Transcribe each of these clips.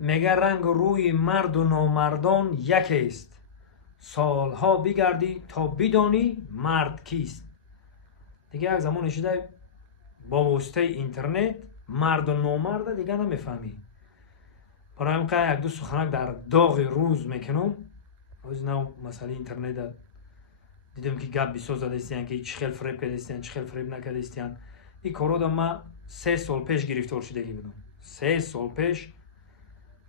میگه رنگ روی مرد و نامردان یکی است، سالها بگردی تا بدانی مرد کیست. دیگه یک زمان شده با واسطه اینترنت مرد و نامرد دیگه نمیفهمی. برای همین یک دو سخنک در داغ روز میکنم. از نو مسئله اینترنت دیدم که گپ بسیار زده استیان که چه خیلی فریب کرده استیان، چه خیلی فریب نکرده استیان. این کارو دا ما 3 سال پیش گرفتار شدگی بودم. 3 سال پیش،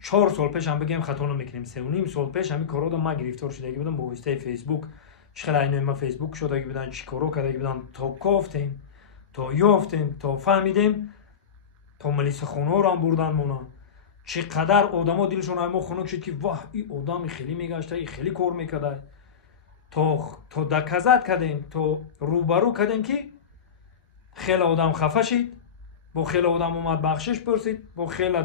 4 سال پیش هم بگیم خطا نمیکنیم، 3.5 سال پیش همین کارو دا ما گرفتار شدگی بودم با واسطه فیسبوک. چه خیلی اینو ما فیسبوک شدگی بودن، چی کارو کردگی بودن تا گفتیم، تا یافتیم، تا فهمیدیم، تا ملیس خونه رو هم بردن مونا. چقدر آدما دلشون همو خنک شد که واه این آدم خیلی میگشته، این خیلی کار میکرده. تا دکزت کردیم، تا روبرو کردیم که خیلی آدم خفه شد، با خیلی آدم اومد بخشش پرسید، با خیلی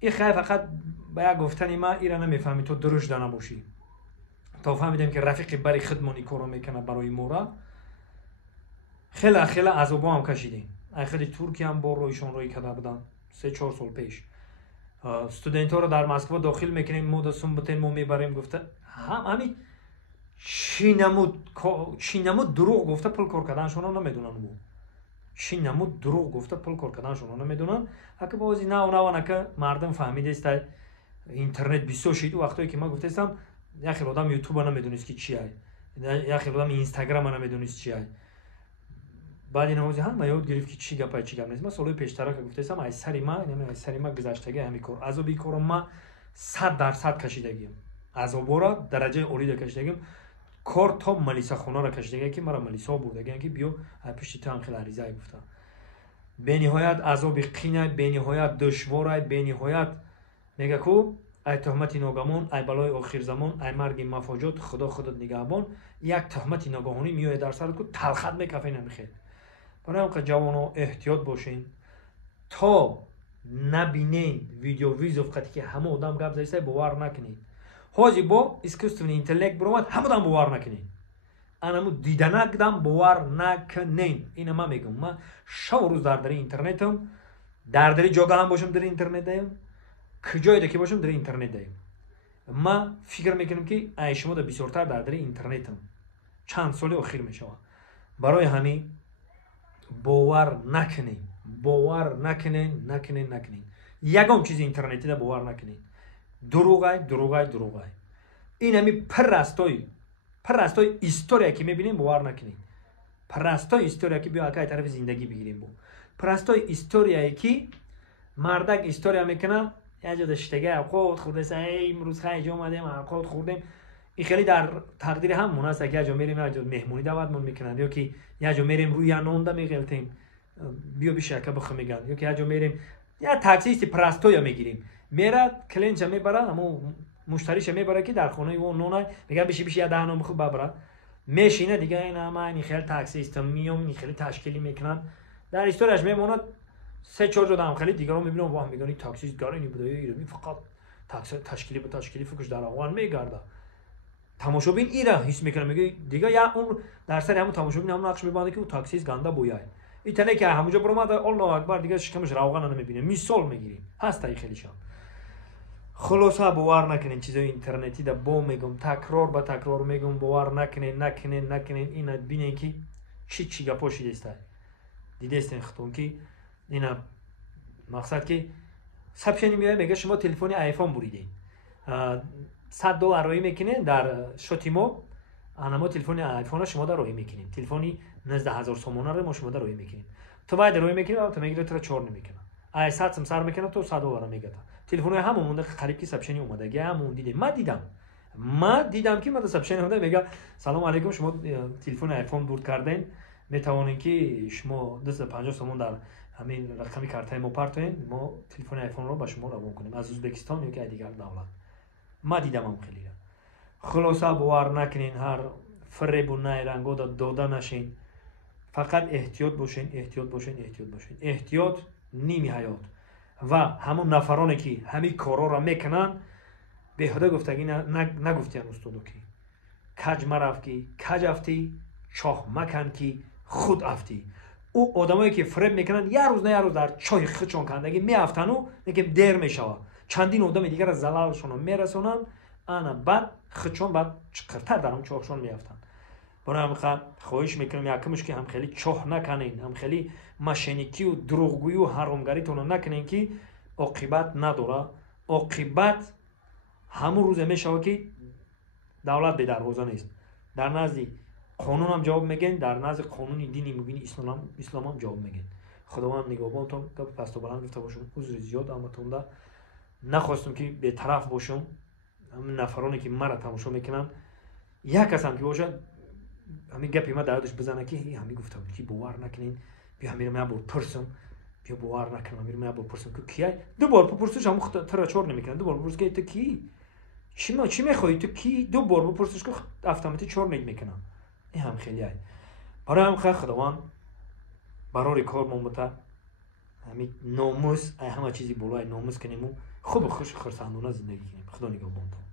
این خیلی فقط با یک گفتنی ما ایران نمیفهمی تو دروش دانه باشی. تا فهمیدیم که رفیق بری خدمانی کارو میکنه برای مورا. خیلی عذابا هم کشیدیم. خیلی ترکی هم با رویشون روی کرده بودن 3-4 سال پیش. استودنت ها رو در مسکو داخل میکنیم، ما دستون بتین ما میبریم. گفته همین چی نمود دروغ گفته پول کار کردنشون رو نمیدونن. بو چی نمود دروغ گفته پول کار کردنشون رو نمیدونن. اگه بازی نه که مردم فهمیده است اینترنت بسیار شید. وقتی که ما گفتم یا خیلی آدم یوتیوب نمیدونست که چیه، یا خیلی آدم اینستاگرام نمیدونست چیه. بعد این موضوع هم یاد گرفت که چی گپای چی گپ نیست. ما سالهای پیشتر که گفتم از سری ما گذشتگی همین کار عذابی کارو ما 100% کشیدگیم. عذاب را درجه اولی کشیدگیم. کار تا ملیسا خونه را کشیدگی که مرا ملیسا بردگی که بیو پشت تو هم خیلی عریضه گفتم. به نهایت عذاب قینه، به نهایت دشواره، به نهایت میگه کو ای تهمت ناگهان، ای بلای آخر زمان، ای مرگ مفاجات، خدا خودت نگهبان. یک تهمت ناگهانی میاد در سرت کو تلخت میکفه نمیخید. برای همون که جوانو احتیاط باشین تا نبینین ویدیو وقتی که همه آدم گپ زدیسته باور نکنید. حاجی با اسکوستون اینتلکت برامد همه آدم باور نکنید. انمو دیدنک دم باور نکنین. اینو من میگم. من شب و روز در اینترنتم، در جاگه هم باشم در اینترنت دایم، کجای که باشم در اینترنت دایم. من فکر میکنم که ای شما در بسیارتر در اینترنتم چند سال اخیر میشه. برای همین باور نکنین. یگام چیز اینترنتی دا باور نکنین. دروغای. این همی پرستای استوریا که میبینیم باور نکنین. پرستای استوریا که بیا اکای طرف زندگی بگیریم. پرستای استوریایی که مردک استوریا میکنه یه جا داشتگه خود خورده سه امروز خیلی اومدیم خود خوردیم. این خیلی در تقدیر همون است که یه جا میریم یه جا مهمونی دعوتمون میکنن، یا که یه جا میریم روی نونده میگلتیم بیا بیشه که بخو میگن، یا که یه جا میریم یا تاکسیستی پرستویا میگیریم میره کلینچ میبره اما مشتریش میبره که در خونه اون نونه میگه بیشه یه دهنم خوب ببره میشینه دیگه. اینا ما این خیلی تاکسیست میام این خیلی تشکیلی میکنن در استوریش میمونه. 3-4 جا خیلی دیگه رو میبینم واه میگن تاکسیست گارینی بوده ایرانی فقط تشکیلی به تشکیلی فکرش در آوان میگرده. تماشابین ایرا حس میکنه میگه دیگه یا اون در سر همون تماشابین همون نقش میبنده که اون تاکسیست گنده بویای اینطوری که همونجا برآمده الله اکبر دیگه شکمش روغن نمیبینه. مثال میگیریم هست ای خیلیشان. خلاصه باور نکنین چیزای اینترنتی دا با میگم تکرار به تکرار میگم باور نکنین. اینا ببینین که چی گپا شده است. دیده استین خودتون که اینا مقصد که سبشنی میگه شما تلفن آیفون بریدین $100 روی میکنین در شوتیمو ما تلفن آیفون شما در روی میکنیم. تلفنی نزد 1000 تومان رو ما شما در روی میکنیم. تو باید روی میکنیم تو میگی تو 4 نمیکنه. ای 100 سر میکنه تو $100 میگه. تلفن همون مونده قریب کی سبشنی اومده همون دیدم. ما دیدم که ما سبشنی اومده میگه سلام علیکم شما تلفن آیفون برد کردین میتوانین که شما 250 تومان در همین رقمی کارت ما پارتین ما تلفن آیفون رو با شما روان کنیم از ازبکستان یا که دیگر دولت. ما دیدم هم خیلی. خلاصه باور نکنین هر فریب و نیرنگو داده نشین. فقط احتیاط باشین. احتیاط نیمی حیات. و همون نفرانی که همین کارا را میکنن به هده گفتگی نگفتین استادو که کج مرف که کج افتی چاه مکن که خود افتی. او آدمایی که فریب میکنن یه روز در چای خچون کندگی میافتن و میگه دیر میشوه чандин одами дигар залалшонро мерасонанд, ана баъд худшон баъд чиқиртар дар ҳам чоҳшон меафтанд. барои ҳамин хоҳиш мекунам якумш ки ҳам хеле чоҳ наканен, ҳам хеле мошеникию дурӯғгӯю ҳаромгаритонро накунен ки оқибат надора. оқибат ҳамун рӯзе мешавад ки давлат бедарвоза нест. дар назди қонун ҳам ҷавоб мегӯед, дар назди қонуни дини мубини ислом ҳам ҷавоб мегӯед. худованд нигоҳбонтон. гапи пасту баланд гуфта бошам, узри зиёд аматонда нахостам ки бетараф бошам. ҳамин нафароне ки маро тамошо мекунанд, як кас ҳам ки бошад ҳамин гапи ма дар ёдаш бизана ки ҳамин гуфта буд ки бовар накунед, биё ҳамиро меабур пурсам, биё бовар накунам, ҳамиро меабур пурсам ки кияй. ду бор бипурсиш ҳамун тира чор намекунад. ду бор бипурсиш ки ту кӣ? чӣ мехоҳӣ ту кӣ? ду бор бипурсиш ки автоматик чор мекунам. ин ҳам хеле ай. барои ҳам худованд барори кор момута ҳамин номус ай ҳама чизи болои номус кунему хубу хушу хурсандона зиндагӣ кунем. худо нигоҳбонтон.